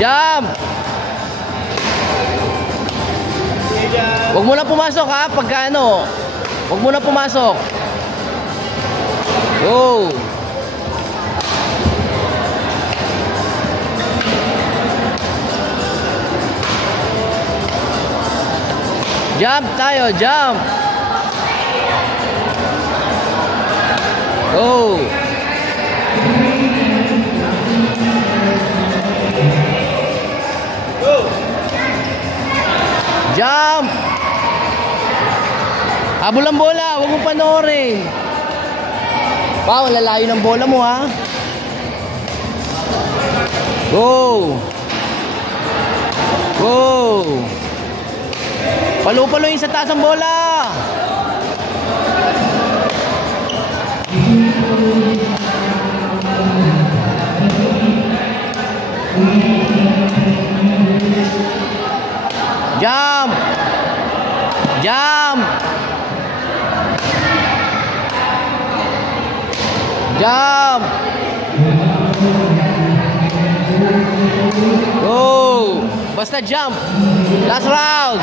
Jump! Huwag mo na pumasok ha, pagka ano. Huwag mo na pumasok. Go! Jump tayo, jump! Go! Jump! Habol ang bola, huwag mong panoorin. Wow, lalayo ng bola mo ha. Go! Go! Palo-palo yung sa taas ang bola. Jump! Jump! Jump! Go! Basta jump! Last round!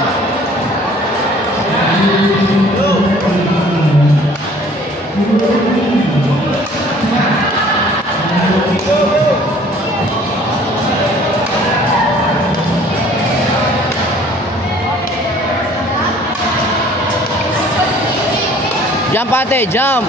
Jump ate, jump!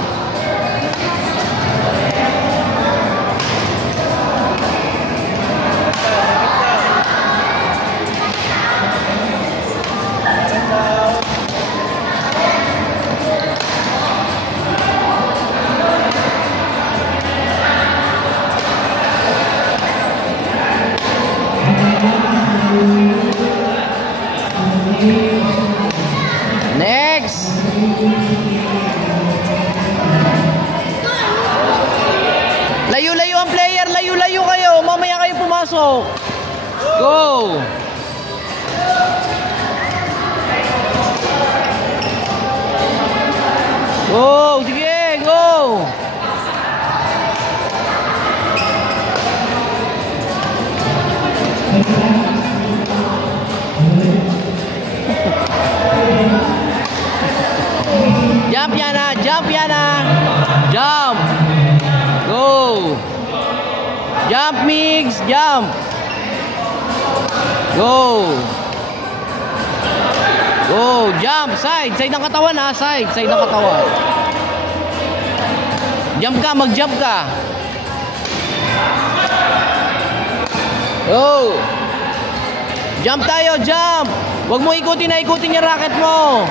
Next! Layo-layo ang player, layo-layo kayo. Mamaya kayo pumasok. Go! Go! Sige, go! Jump Yana, jump Yana. Jump. Go. Jump Migs, jump. Go. Go, jump, side ng katawan ha, side ng katawan. Jump ka, mag-jump ka. Go. Jump tayo, jump. Huwag mo ikutin yung racket mo.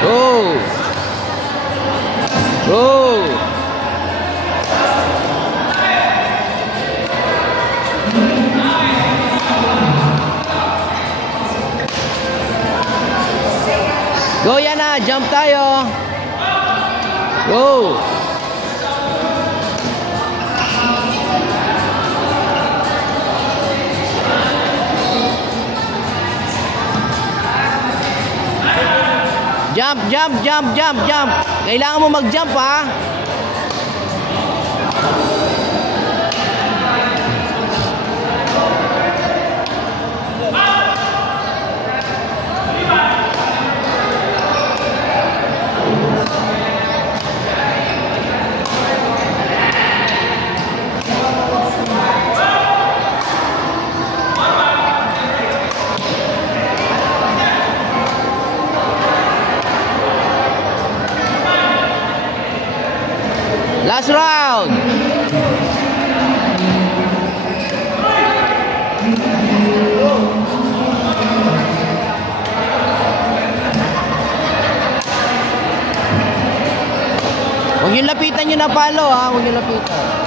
Go! Go! Go Yana! Jump tayo! Go! Jump, jump, jump, jump, jump. Kailangan mo mag-jump ha. Last round. Huwag yung lapitan nyo na palo ha. Huwag yung lapitan.